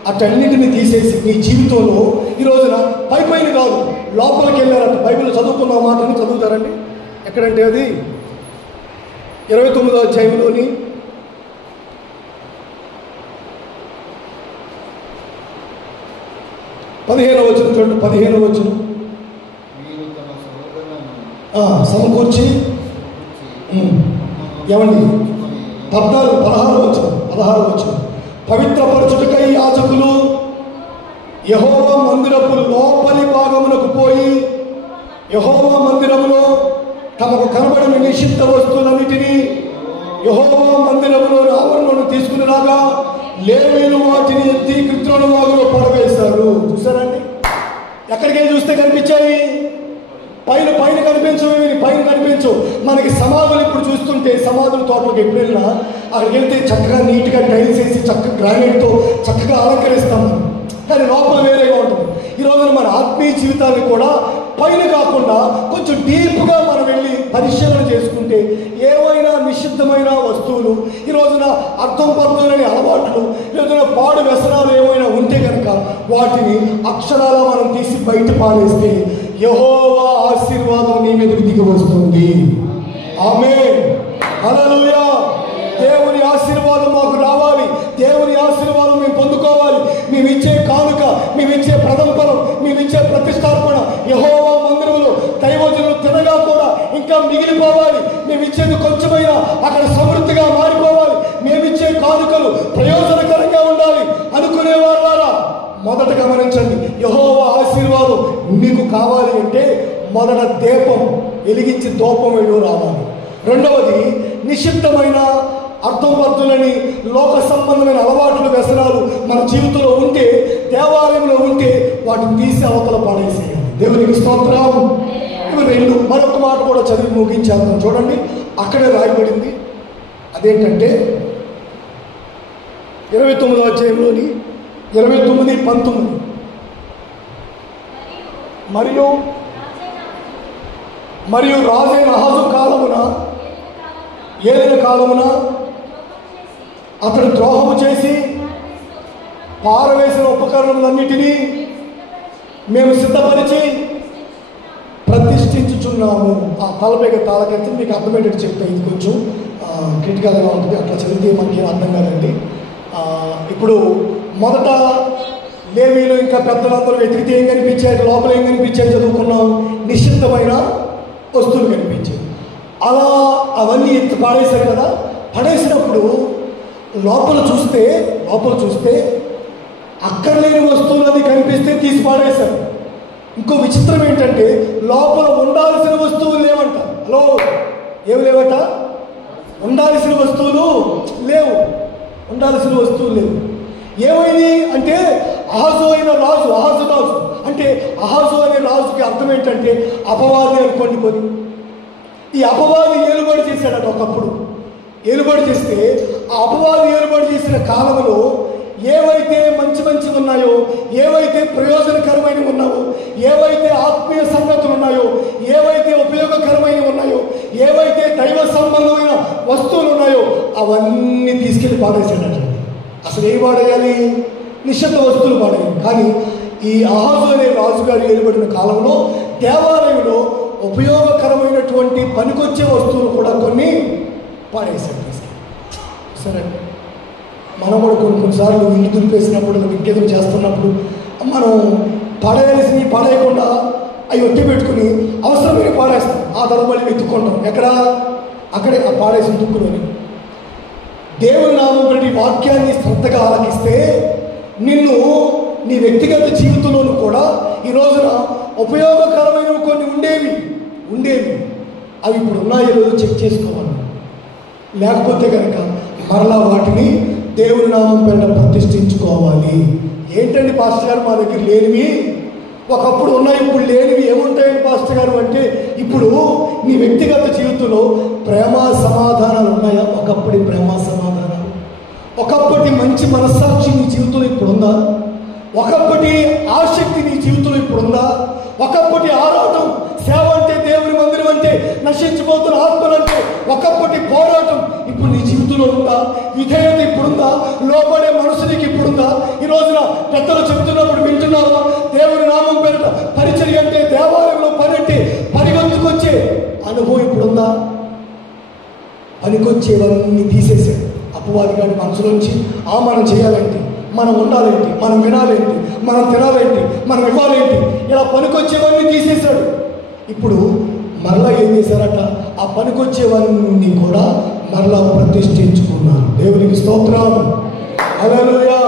అటన్నిటిని తీసేసి నీ జీవితంలో ఈ రోజున పైన కాదు లోపలికి వెళ్ళారంట. బైబిల్ చదువుకున్న మాటని చదువుతారండి. ఎక్కడంటే అది 29వ అధ్యాయంలోని 15వ వచనం చూడండి. 15వ వచనం సమకూర్చి ఏమండి 16వ వచనం పవిత్రపరచుటకై యాజకులు యెహోవా మందిరపు లోపలి భాగమునకు పోయి యెహోవా మందిరములో తమకు కనబడిన నిషిద్ధ వస్తువులన్నిటినీ యెహోవా మందిరములోని ఆవరణను తీసుకునేలాగా లేవీయులు వాటిని ఎత్తి కృత్రిమ వాగులో పడవేశారు. చూసారండి? ఎక్కడికే చూస్తే కనిపించాయి. పైన కనిపించవు, పైన కనిపించవు. మనకి సమాధులు ఇప్పుడు చూస్తుంటే సమాధుల తోటలకు ఎప్పుడు వెళ్ళినా అక్కడికి వెళ్తే చక్కగా నీట్గా టైల్స్ వేసి చక్కగా గ్రానైట్తో చక్కగా అలంకరిస్తాం. కానీ లోపల వేరేగా ఉంటుంది. ఈ రోజున మన ఆత్మీయ జీవితాన్ని కూడా పైన కాకుండా కొంచెం డీప్గా మనం వెళ్ళి పరిశీలన చేసుకుంటే ఏవైనా నిషిద్ధమైన వస్తువులు, ఈ రోజున అర్థం పద్ధతులని అలవాట్లు, ఈ రోజున పాడు వ్యసనాలు ఏమైనా ఉంటే కనుక వాటిని అక్షరాల మనం తీసి బయట పారేస్తే యెహోవా ఆశీర్వాదం నీ మీదకి దిగి వస్తుంది. ఆమేన్. హల్లెలూయా. దేవుని ఆశీర్వాదం మాకు రావాలి. దేవుని ఆశీర్వాదం మేము పొందుకోవాలి. మేమిచ్చే కానుక, మేమిచ్చే ప్రదంపనం, మేమిచ్చే ప్రతిష్టార్పణ యెహోవా మందిరంలో దైవజనులు తినగా కూడా ఇంకా మిగిలిపోవాలి. మేమిచ్చేది కొంచెమైనా అక్కడ సమృద్ధిగా మారిపోవాలి. మేమిచ్చే కానుకలు ప్రయోజనకరంగా ఉండాలి అనుకునేవారా మొదట గమనించండి. యెహోవా ఆశీర్వాదం మీకు కావాలి అంటే మొదట దీపం వెలిగించి దూపం వేయడం రావాలి. రెండవది నిషిద్ధమైన అర్థంబద్ధులని లోక సంబంధమైన అలవాట్లు, వ్యసనాలు మన జీవితంలో ఉంటే, దేవాలయంలో ఉంటే వాటిని తీసి అవతల పాడేసేయాలి. దేవునికి స్తోత్రం. ఇవి రెండు. మరొక మాట కూడా చదివి ముగించేద్దాం. చూడండి, అక్కడే రాయబడింది. అదేంటంటే 29వ అధ్యాయంలోని 29, 19 మరియు రాజైన అహాజు కాలమున ఏలిన కాలమున అతడు ద్రోహము చేసి పారవేసిన ఉపకరణములన్నిటినీ మేము సిద్ధపరిచి ప్రతిష్ఠించుచున్నాము. ఆ తలపైగా తాళకెత్తి మీకు అర్థమయ్యేటట్టు చెప్తే ఇది కొంచెం క్రిటికల్గా ఉంటుంది. అట్లా చదివితే మనకి అర్థం కాదండి. ఇప్పుడు మొదట లేవీలు ఇంకా పెద్దలందరూ వెతికితే ఏం కనిపించాయి? లోపల ఏం కనిపించాయి? చదువుకున్నాం. నిషిద్ధమైన వస్తువులు కనిపించాయి. అలా అవన్నీ ఎత్తి పాడేశారు కదా. పడేసినప్పుడు లోపల చూస్తే అక్కర్లేని వస్తువులు అది కనిపిస్తే తీసి పాడేశారు. ఇంకో విచిత్రం ఏంటంటే లోపల ఉండాల్సిన వస్తువులు లేవంట. హలో, ఏమి లేవట? ఉండాల్సిన వస్తువులు లేవు. ఏమైంది అంటే అహాజు రాజు అంటే అహాజు అనే రాజుకి అర్థం ఏంటంటే అపవాది అనుకోండి. కొని ఈ అపవాది ఏలుబడి చేశాడట. ఒకప్పుడు ఏలుబడి చేస్తే ఆ అపవాది ఏలుబడి చేసిన కాలంలో ఏవైతే మంచి ఉన్నాయో, ఏవైతే ప్రయోజనకరమైనవి ఉన్నాయో, ఏవైతే ఆత్మీయ సంగతులు ఉన్నాయో, ఏవైతే ఉపయోగకరమైనవి ఉన్నాయో, ఏవైతే దైవ సంబంధమైన వస్తువులు ఉన్నాయో అవన్నీ తీసుకెళ్ళి పాడేశాడట. అసలు ఏం పాడేయాలి? నిషిద్ధ వస్తువులు పాడేయాలి. కానీ ఈ అహాజు అనే రాజుగారు ఏలుబడిన కాలంలో దేవాలయంలో ఉపయోగకరమైనటువంటి పనికొచ్చే వస్తువులు కూడా కొన్ని పాడేశారు. సరే, మనం కూడా కొన్నిసార్లు ఇల్లు దులిపేసినప్పుడు ఇంకేదో చేస్తున్నప్పుడు మనం పడేసినవి పడేయకుండా అవి ఒట్టి పెట్టుకుని అవసరమైన పాడేస్తాం. ఆ తర్వాత మళ్ళీ వెతుక్కుంటాం అక్కడే ఆ పాడేసిన దుక్కులోని. దేవుని నామం బట్టి వాక్యాన్ని శ్రద్ధగా ఆలకిస్తే నిన్ను నీ వ్యక్తిగత జీవితంలోనూ కూడా ఈ రోజున ఉపయోగకరమైనవి కొన్ని ఉండేవి అవి ఇప్పుడు ఉన్నాయో లేదో చెక్ చేసుకోవాలి. లేకపోతే కనుక మరలా వాటిని దేవుని నామం పేరిట ప్రతిష్ఠించుకోవాలి. ఏంటండి పాస్టర్ గారు మా దగ్గర లేనివి, ఒకప్పుడు ఉన్నాయి ఇప్పుడు లేనివి ఏముంటాయండి పాస్టర్ గారు అంటే, ఇప్పుడు నీ వ్యక్తిగత జీవితంలో ప్రేమ సమాధానాలు ఉన్నాయా? ఒకప్పటి ప్రేమ సమాధానాలు, ఒకప్పటి మంచి మనస్సాక్షి నీ జీవితంలో ఇప్పుడుందా? ఒకప్పటి ఆసక్తి నీ జీవితంలో ఇప్పుడుందా? ఒకప్పటి ఆరాటం, సేవ అంటే, దేవుని మందిరం అంటే, నశించిపోతున్న ఆత్మలంటే ఒకప్పటి పోరాటం ఇప్పుడు నీ జీవితంలో ఉందా? విధేయత ఇప్పుడుందా? లోబడే మనసు నీకు ఇప్పుడుందా? ఈ రోజున పెద్దలు చెబుతున్నప్పుడు వింటున్నావా? దేవుని నామం పేరిట పరిచర్య అంటే, దేవాలయంలో పని అంటే పరిగెత్తుకొచ్చే అనుభవం ఇప్పుడుందా? పనికొచ్చేవన్నీ తీసేసాడు అపవాది గారి మనసులోంచి. మనం చేయాలంటే, మనం ఉండాలేంటి, మనం వినాలేంటి, మనం తినాలేంటి, మనం ఇవ్వాలేంటి, ఇలా పనికొచ్చేవన్నీ తీసేశాడు. ఇప్పుడు మరలా ఏం చేశారట? ఆ పనికొచ్చేవన్నీ కూడా మరలా ప్రతిష్ఠించుకున్నారు. దేవునికి స్తోత్రం, హల్లెలూయా.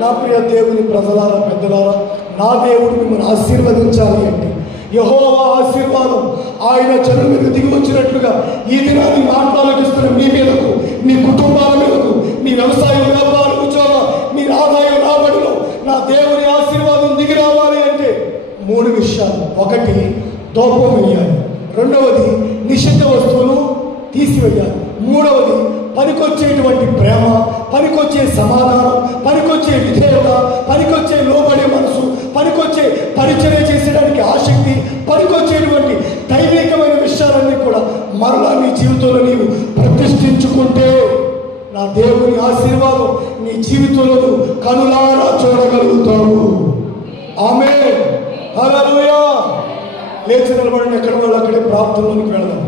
నా ప్రియ దేవుని ప్రజలారా, పెద్దలారా, నా దేవుడు మిమ్మల్ని ఆశీర్వదించాలి అంటే యెహోవా ఆశీర్వాదం ఆయన జనుల మీద దిగి వచ్చినట్లుగా ఈ దినాన్ని మాట్లాడిస్తున్న మీ మీదకు, మీ కుటుంబాల మీదకు, మీ వ్యవసాయ వ్యాపార ఉద్యోగ, మీ ఆదాయ రాబడిలో నా దేవుని ఆశీర్వాదం దిగి రావాలి అంటే 3 విషయాలు. 1, దూపం వేయాలి. 2వది, నిషిద్ధ వస్తువులు తీసివేయాలి. 3వది, పనికొచ్చేటువంటి ప్రేమ, పనికొచ్చే సమాధానం, పనికొచ్చే విధేయత, పనికొచ్చే లోబడే మనసు, పనికొచ్చే పరిచర్య చేసేదానికి ఆసక్తి, పనికొచ్చేటువంటి దైవికమైన విషయాలన్నీ కూడా మరలా నీ జీవితంలో నీవు ప్రతిష్ఠించుకుంటే నా దేవుని ఆశీర్వాదం నీ జీవితంలో కనులారా చూడగలుగుతావు. ఆమేన్, హల్లెలూయా. లేచి నిలబడిన ఎక్కడ వాళ్ళు అక్కడే ప్రార్థనలోకి వెళదాం.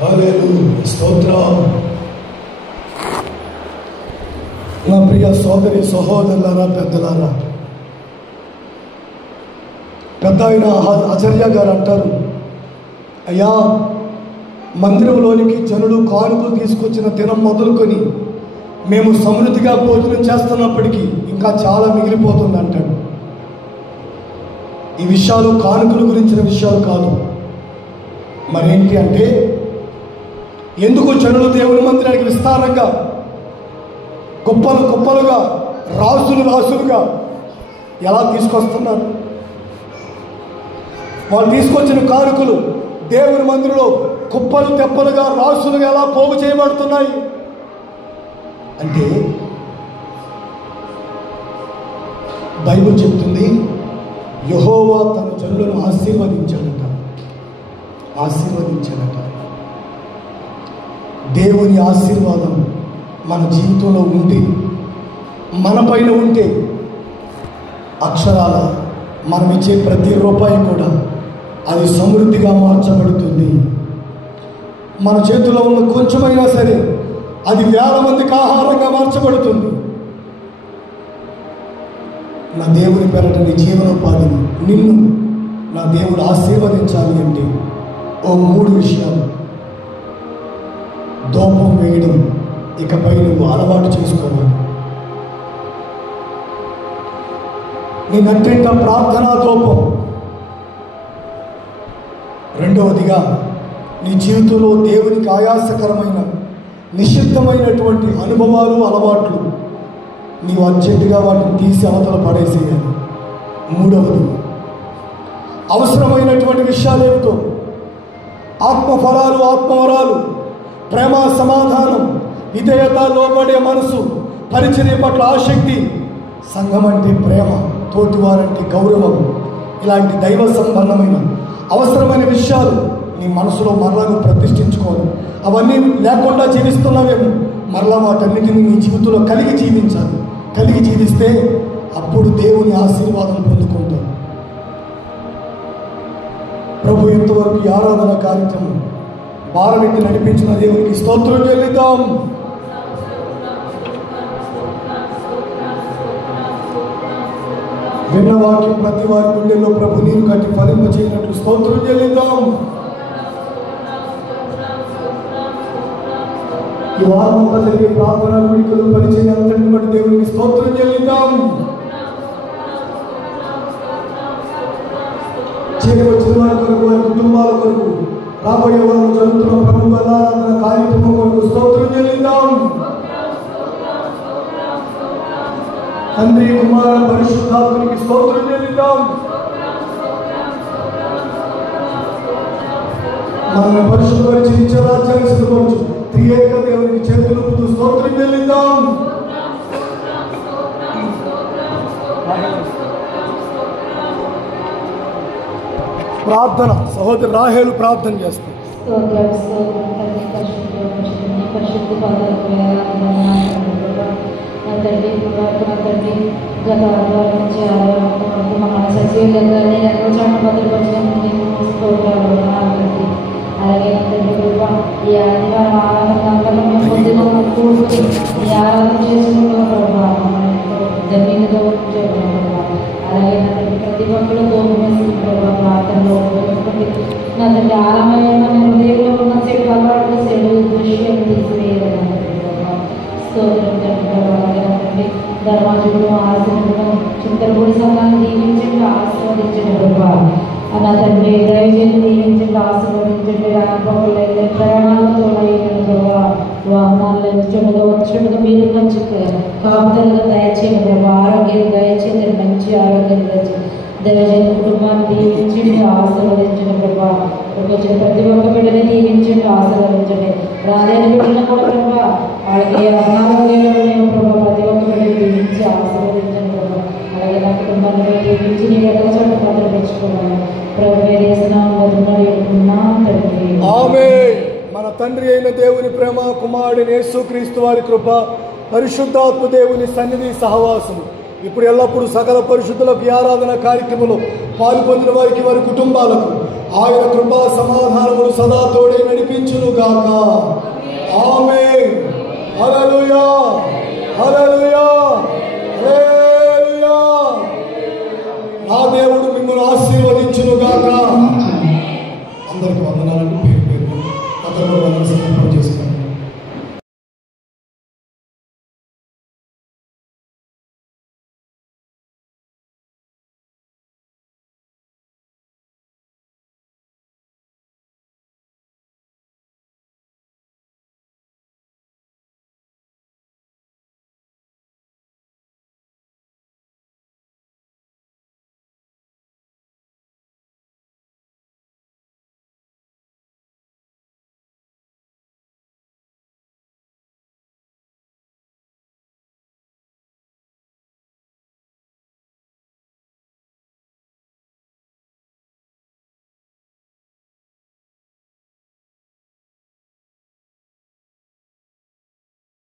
హల్లెలూయా, స్తోత్రం. నా ప్రియ సోదరి సహోదరులారా, పెద్దలారా, పెద్ద ఆయన ఆచార్య గారు అంటారు, అయ్యా, మందిరంలోనికి జనులు కానుకలు తీసుకొచ్చిన దినం మొదలుకొని మేము సమృద్ధిగా భోజనం చేస్తున్నప్పటికీ ఇంకా చాలా మిగిలిపోతుంది అంటాడు. ఈ విషయాలు కానుకల గురించిన విషయాలు కాదు. మరేంటి అంటే, ఎందుకు జనులు దేవుని మందిరానికి విస్తారంగా కుప్పలు కుప్పలుగా రాసులుగా ఎలా తీసుకొస్తున్నారు? వాళ్ళు తీసుకొచ్చిన కానుకలు దేవుని మందిరంలో కుప్పలు తెప్పలుగా రాసులుగా ఎలా పోగు చేయబడుతున్నాయి అంటే, బైబిల్ చెప్తుంది, యెహోవా తన జనులను ఆశీర్వదించాడట. దేవుని ఆశీర్వాదం మన జీవితంలో ఉంటే, మన పైన ఉంటే, అక్షరాల మనం ఇచ్చే ప్రతి రూపాయి కూడా అది సమృద్ధిగా మార్చబడుతుంది. మన చేతిలో ఉన్న కొంచెమైనా సరే అది వేల మందికి ఆహారంగా మార్చబడుతుంది. నా దేవుని పేరట నీ జీవనోపాధిని, నిన్ను నా దేవుడు ఆశీర్వదించాలి అంటే 3 విషయాలు. ధూపం వేయడం ఇకపై నువ్వు అలవాటు చేసుకోవాలి. నీ నట్టింట ప్రార్థనా ధూపం. 2వదిగా నీ జీవితంలో దేవునికి ఆయాసకరమైన నిషిద్ధమైనటువంటి అనుభవాలు, అలవాట్లు నీవు అర్జెంటుగా వాటిని తీసి అవతల పడేసేయాలి. 3వది, అవసరమైనటువంటి విషయాలు ఏమిటో, ఆత్మఫలాలు, ఆత్మవరాలు, ప్రేమ, సమాధానం, విధేయత, లోబడే మనసు, పరిచర్య పట్ల ఆసక్తి, సంఘం అంటే ప్రేమ, తోటివారంటే గౌరవం, ఇలాంటి దైవ సంబంధమైన అవసరమైన విషయాలు నీ మనసులో మరలా నువ్వు ప్రతిష్ఠించుకోవాలి. అవన్నీ లేకుండా జీవిస్తున్నావేమో, మరలా వాటన్నిటిని నీ జీవితంలో కలిగి జీవించాలి. కలిగి జీవిస్తే అప్పుడు దేవుని ఆశీర్వాదం పొందుకుంటాం. ప్రభు ఎంతవరకు ఈ ఆరాధన కార్యక్రమం భారమెత్తి నడిపించిన దేవునికి స్తోత్రం చెల్లిద్దాం. విన్న వాక్యం ప్రతి వారి గుండెల్లో ప్రభు నీరు కట్టి ఫలింప చేయనట్లు స్తోత్రం చెల్లిద్దాం. ఈ వారమంతా జరిగే ప్రార్థన కోరికలు పరిచయం అంతటిని బట్టి దేవునికి స్తోత్రం చెల్లిద్దాం. చేరి వచ్చిన వారి కొరకు, వారి కుటుంబాల కొరకు, రాబోయే వారు జరుగుతున్న ప్రభు ఆరాధన కార్యక్రమం కొరకు స్తోత్రం చెల్లిద్దాం. తండ్రి, కుమార, పరిశుద్ధాత్మనికి స్తోత్రం చెల్లిద్దాం. మన పరిశుద్ధపరిచి నిత్యరాజ్యాన్ని సిద్ధపరచు త్రియేక దేవునికి చేతులు స్తోత్రం చెల్లిద్దాం. ప్రార్థన సహోదరి రాహేలు ప్రార్థన చేస్తాం. అలాగే ఈ ఆదివారం ఆరాధన మేము పొద్దున కూర్చొని ఈ ఆరాధన చేసుకుంటున్నాం. జమీనుతో అలాగే ప్రతి ఒక్కరు గోధుమేసి ప్రార్థనలో నా తండ్రి ఆలమైన హృదయంలో ఉన్న చెడు అలవాట్లు చెడు దృశ్యం తీసివేయాలి. స్తోత్రం తండ్రి. ధర్మాజుడు ఆశీర్వదం చింతలపూడి సంఘాన్ని దీవించండి, ఆశీర్వదించండి ప్రభావ. నా తండ్రి దయచేసి దీవించండి, ఆశీర్వదించండి. రాకపోకలు ప్రయాణాలతో ప్రభావ, వాహనాల్లో వచ్చుడుగా వచ్చుడుగా మీరు కాపుదలుగా దయచేయండి ప్రభావ. ఆరోగ్యం దయచేయండి, మంచి ఆరోగ్యం దయచేయండి. దయచేసి కుటుంబాన్ని దీవించండి, ఆశీర్వదించండి ప్రభావ. వచ్చిన ప్రతి ఒక్క బిడ్డని దీవించండి, ఆశీర్వదించండి. రాలేని బిడ్డలను కూడా ప్రభావ వాళ్ళకి అనారోగ్యంలో మేము ప్రభావ ప్రతి ఒక్క బిడ్డని దీవించి ఆశీర్వదించండి ప్రభావ. అలాగే నా కుటుంబాన్ని దీవించి నీ ఎక్కడ చోట భద్రపరుచుకున్నాను ప్రభు. మన తండ్రి అయిన దేవుని ప్రేమ, కుమారుడైన యేసుక్రీస్తు వారి కృప, పరిశుద్ధాత్మ దేవుని సన్నిధి సహవాసం ఇప్పుడు ఎల్లప్పుడూ సకల పరిశుద్ధులకు ఆరాధన కార్యక్రమంలో పాల్పొందిన వారికి, వారి కుటుంబాలకు ఆయన కృపా సమాధానములు సదా తోడే నడిపించును గాక. ఆమేన్. హల్లెలూయా, హల్లెలూయా, హల్లెలూయా. నా దేవుడు మిమ్మల్ని ఆశీర్వదించును గాక. అందరికీ వందనాలండి. పేరు పేరు